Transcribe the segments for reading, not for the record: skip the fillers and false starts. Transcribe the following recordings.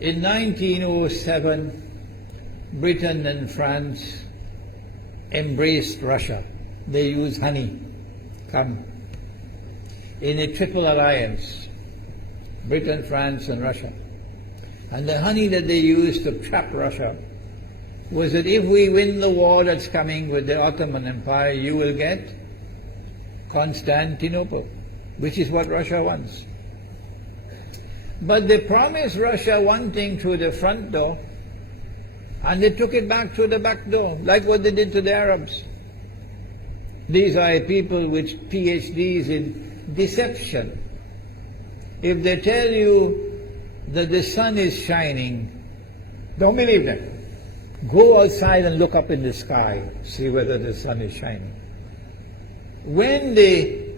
In 1907, Britain and France embraced Russia. They used honey, in a triple alliance, Britain, France and Russia. And the honey that they used to trap Russia was that if we win the war that's coming with the Ottoman Empire, you will get Constantinople, which is what Russia wants. But they promised Russia one thing through the front door, and they took it back through the back door, like what they did to the Arabs. These are people with PhDs in deception. If they tell you that the sun is shining, don't believe them. Go outside and look up in the sky, see whether the sun is shining. When the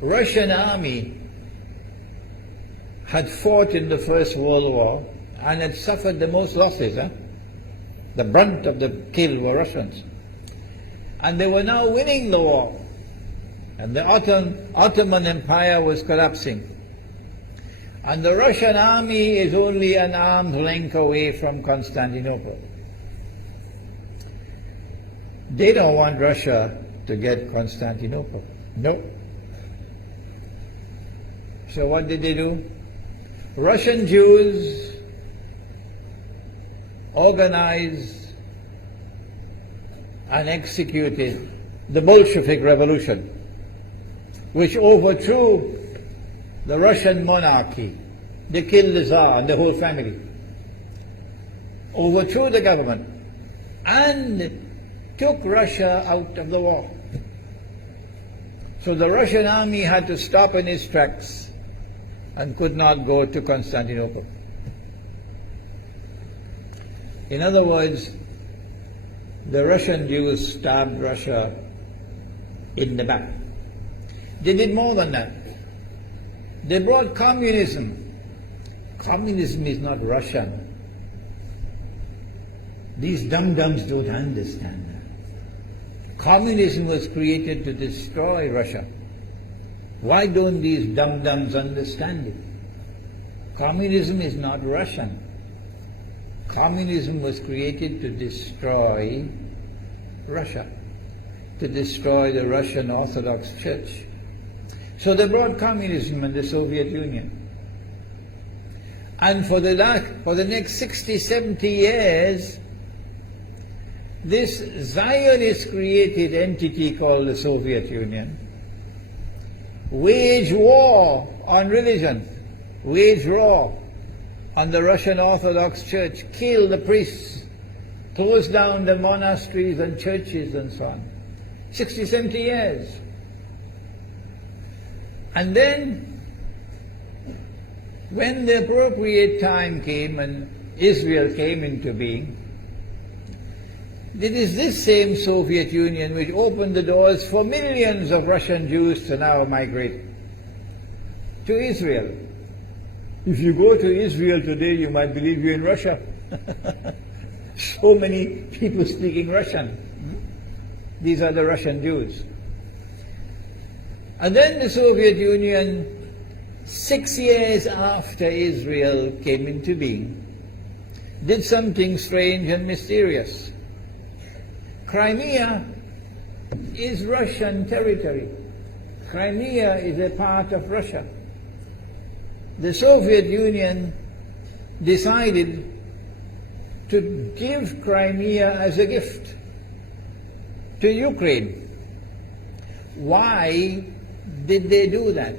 Russian army had fought in the First World War and had suffered the most losses, the brunt of the kill were Russians, and they were now winning the war, and the Ottoman Empire was collapsing, and the Russian army is only an arm's length away from Constantinople. They don't want Russia to get Constantinople. No. So what did they do? Russian Jews organized and executed the Bolshevik Revolution, which overthrew the Russian monarchy. They killed the Tsar and the whole family, overthrew the government, and took Russia out of the war. So the Russian army had to stop in its tracks and could not go to Constantinople. In other words, the Russian Jews stabbed Russia in the back. They did more than that. They brought communism. Communism is not Russian. These dum-dums don't understand that. Communism was created to destroy Russia. Why don't these dum-dums understand it? Communism is not Russian. Communism was created to destroy Russia, to destroy the Russian Orthodox Church. So they brought communism in the Soviet Union. And for the next 60, 70 years, this Zionist-created entity called the Soviet Union waged war on religion, waged war on the Russian Orthodox Church, killed the priests, closed down the monasteries and churches and so on. 60, 70 years. And then, when the appropriate time came and Israel came into being, it is this same Soviet Union which opened the doors for millions of Russian Jews to now migrate to Israel. If you go to Israel today, you might believe you're in Russia. So many people speaking Russian. These are the Russian Jews. And then the Soviet Union, 6 years after Israel came into being, did something strange and mysterious. Crimea is Russian territory. Crimea is a part of Russia. The Soviet Union decided to give Crimea as a gift to Ukraine. Why did they do that?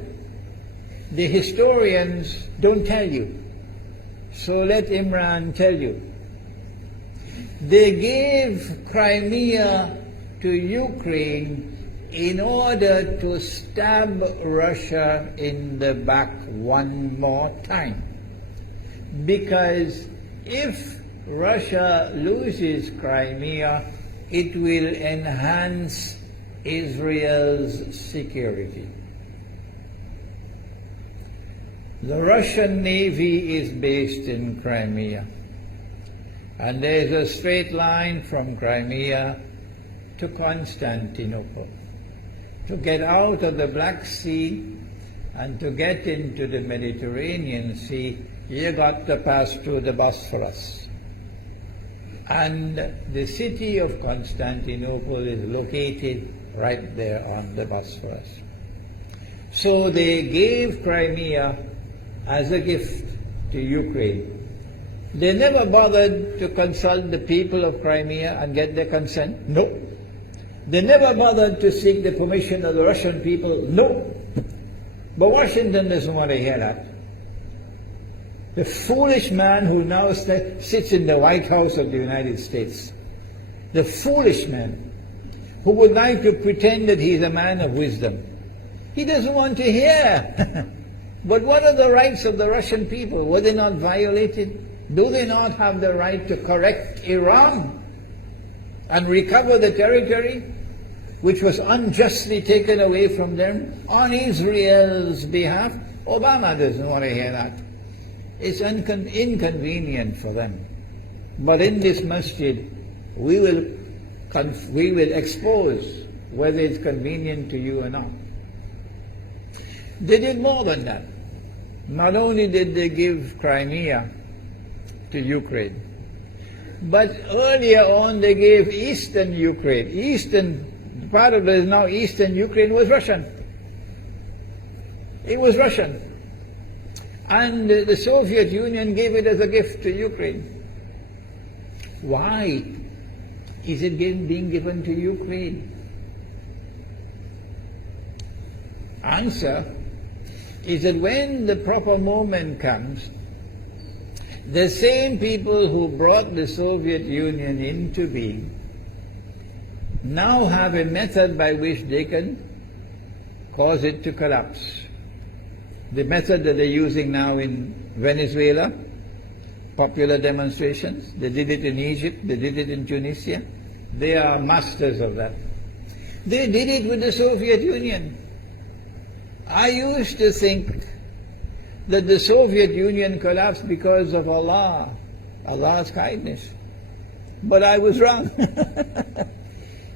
The historians don't tell you. So let Imran tell you. They gave Crimea to Ukraine in order to stab Russia in the back one more time. Because if Russia loses Crimea, it will enhance Israel's security. The Russian Navy is based in Crimea, and there is a straight line from Crimea to Constantinople. To get out of the Black Sea and to get into the Mediterranean Sea, you got to pass through the Bosphorus. And the city of Constantinople is located right there on the Bosphorus. So they gave Crimea as a gift to Ukraine. They never bothered to consult the people of Crimea and get their consent. No. They never bothered to seek the permission of the Russian people. No. But Washington doesn't want to hear that. The foolish man who now sits in the White House of the United States, the foolish man who would like to pretend that he's a man of wisdom, he doesn't want to hear. But what are the rights of the Russian people? Were they not violated? Do they not have the right to correct Iran and recover the territory which was unjustly taken away from them on Israel's behalf? Obama doesn't want to hear that. It's inconvenient for them. But in this masjid, we will expose whether it's convenient to you or not. They did more than that. Not only did they give Crimea to Ukraine, but earlier on they gave eastern Ukraine. Eastern, part of it is now eastern Ukraine was Russian. It was Russian. And the Soviet Union gave it as a gift to Ukraine. Why is it being given to Ukraine? Answer is that when the proper moment comes, the same people who brought the Soviet Union into being now have a method by which they can cause it to collapse. The method that they're using now in Venezuela, popular demonstrations, they did it in Egypt, they did it in Tunisia, they are masters of that. They did it with the Soviet Union. I used to think that the Soviet Union collapsed because of Allah's kindness. But I was wrong.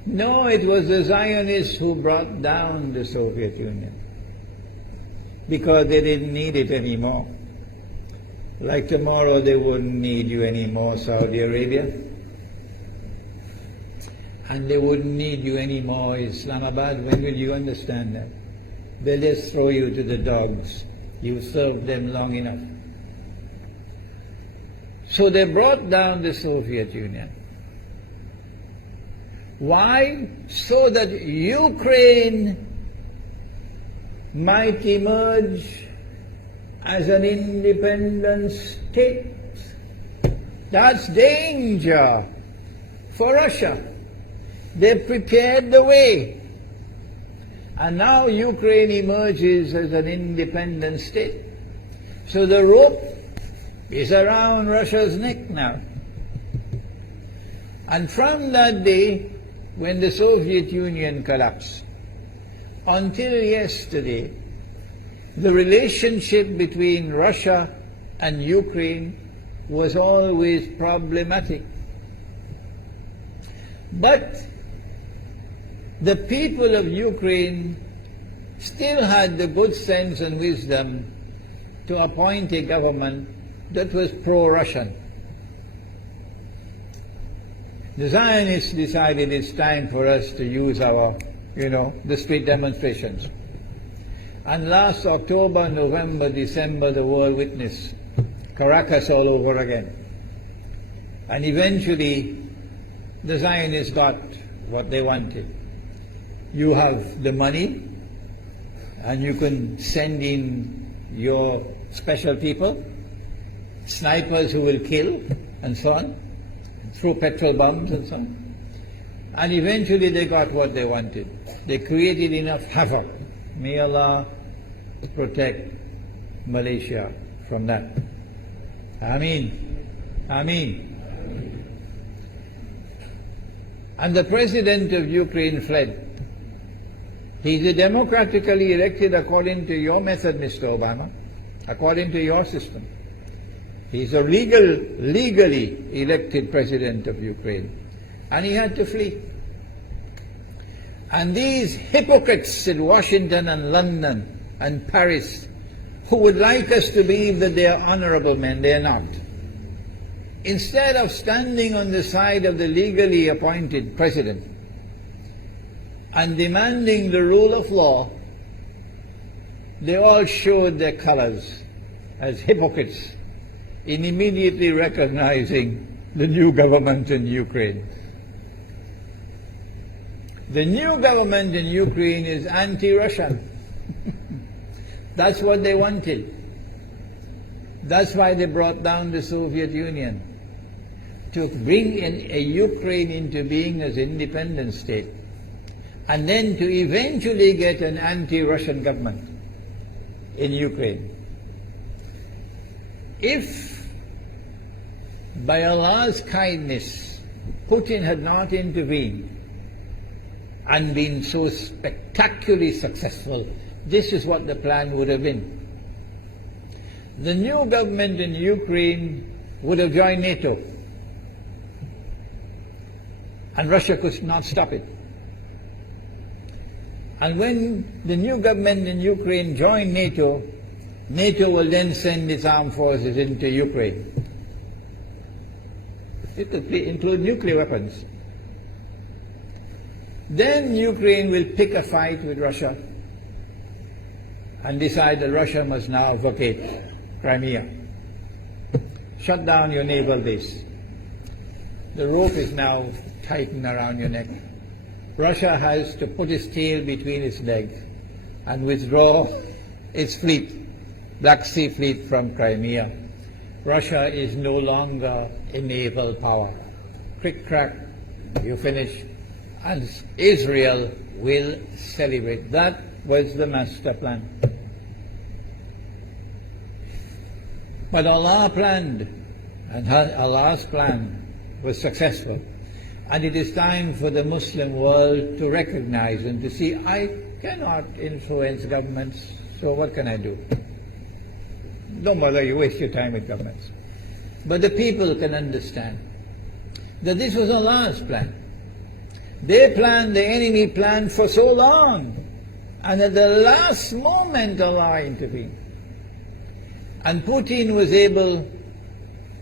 No, it was the Zionists who brought down the Soviet Union because they didn't need it anymore. Like tomorrow they wouldn't need you anymore, Saudi Arabia. And they wouldn't need you anymore, Islamabad. When will you understand that? They'll just throw you to the dogs. You've served them long enough. So they brought down the Soviet Union. Why? So that Ukraine might emerge as an independent state. That's danger for Russia. They prepared the way. And now Ukraine emerges as an independent state. So the rope is around Russia's neck now. And from that day, when the Soviet Union collapsed, until yesterday, the relationship between Russia and Ukraine was always problematic. But the people of Ukraine still had the good sense and wisdom to appoint a government that was pro-Russian. The Zionists decided it's time for us to use our, the street demonstrations. And last October, November, December, the world witnessed Caracas all over again. And eventually, the Zionists got what they wanted. You have the money, and you can send in your special people, snipers who will kill, and so on, throw petrol bombs and so on. And eventually they got what they wanted. They created enough havoc. May Allah protect Malaysia from that. Ameen. Ameen. And the president of Ukraine fled. He's a democratically elected according to your method, Mr. Obama, according to your system. He's a legally elected president of Ukraine. And he had to flee. And these hypocrites in Washington and London and Paris who would like us to believe that they are honorable men. They are not. Instead of standing on the side of the legally appointed president and demanding the rule of law, they all showed their colors as hypocrites in immediately recognizing the new government in Ukraine. The new government in Ukraine is anti-Russian. That's what they wanted. That's why they brought down the Soviet Union, to bring in a Ukraine into being as an independent state, and then to eventually get an anti-Russian government in Ukraine. If by Allah's kindness Putin had not intervened and been so spectacularly successful, this is what the plan would have been. The new government in Ukraine would have joined NATO, and Russia could not stop it. And when the new government in Ukraine joined NATO, NATO will then send its armed forces into Ukraine. It could include nuclear weapons. Then Ukraine will pick a fight with Russia and decide that Russia must now vacate Crimea. Shut down your naval base. The rope is now tightened around your neck. Russia has to put its tail between its legs and withdraw its fleet, Black Sea Fleet, from Crimea. Russia is no longer a naval power. Crick crack, you finish, and Israel will celebrate. That was the master plan. But Allah planned, and Allah's plan was successful. And it is time for the Muslim world to recognize and to see, I cannot influence governments, so what can I do? Don't bother, you waste your time with governments. But the people can understand that this was Allah's plan. They planned, the enemy planned for so long, and at the last moment Allah intervened. And Putin was able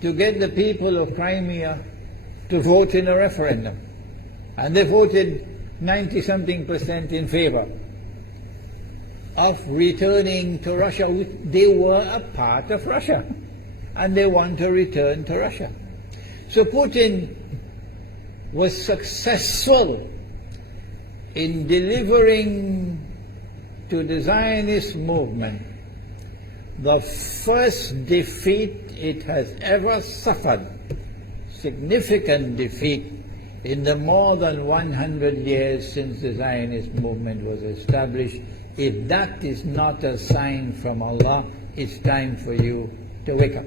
to get the people of Crimea to vote in a referendum. And they voted 90-something% in favor of returning to Russia. They were a part of Russia, and they want to return to Russia. So Putin was successful in delivering to the Zionist movement the first defeat it has ever suffered, significant defeat, in the more than 100 years since the Zionist movement was established. If that is not a sign from Allah, it's time for you to wake up.